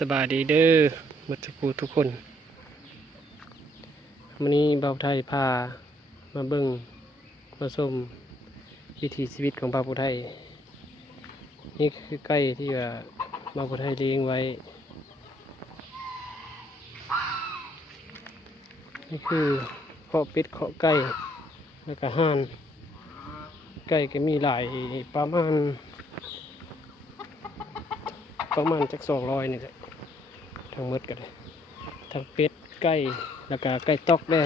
สบายดีเด้อหมดทุกคนวันนี้บ่าวไทยพามาเบิ่งมาชมวิถีชีวิตของบ่าวไทยนี่คือไก่ที่ว่าบ่าวไทยเลี้ยงไว้นี่คือเคาะเป็ดเคาะไก่แล้วก็ห่านไก่ก็มีหลายประมาณจัก200นี่แหละทั้งหมดก็ได้ทั้งเป็ดไก่แล้วก็ไก่ตอกได้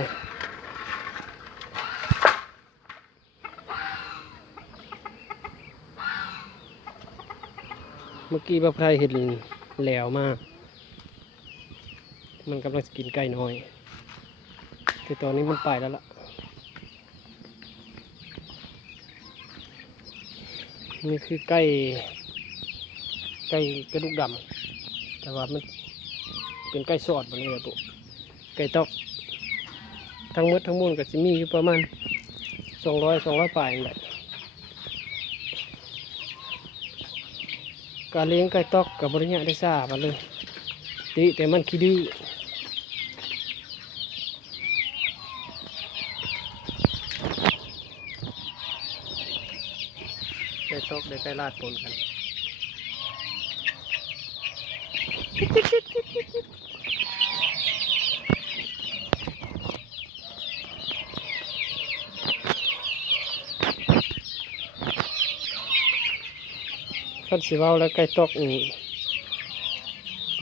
เมื่อกี้บ่าวไทยเห็นแหลวมากมันกำลังกินไก่น้อยแต่ตอนนี้มันไปแล้วล่ะนี่คือไก่กระดูกดำแต่ว่ามันเป็นไก่สอดแบบนี้แหละปุ๊ไก่ตอกทั้งหมดก็จะมีอยู่ประมาณ200ปลายนี่แหละการเลี้ยงไก่ตอกกับบริญญาได้ทราบมาเลยแต่มันขี้ดื้อไก่ตอกได้ไก่ลาดปนกันขั้นสิเว้าแล้วไก่ตอกนี่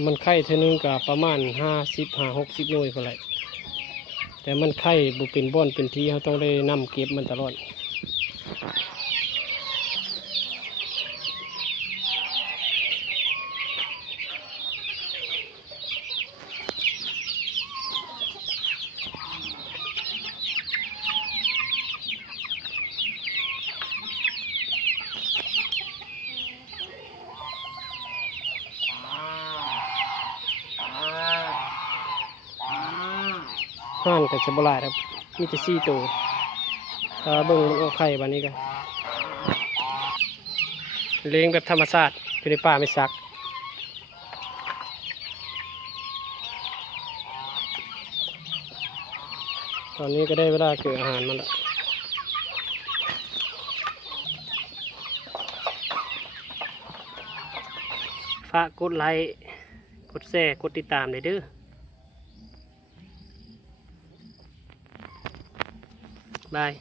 มันไข่เท่านึงกับประมาณ60 หน่วยพอไรแต่มันไข่บุเป็นบ่อนเป็นที่เขาต้องได้นำเก็บมันตลอดห่านกับจะบลายครับมีแต่4 ตัวเบิ่งมันเอาไข่บานนี้กันเลี้ยงแบบธรรมชาติอยู่ในป่าไม่ซักตอนนี้ก็ได้เวลาเกี่ยวอาหารมันละฝากกดไลค์กดแชร์กดติดตามเลยเด้อบาย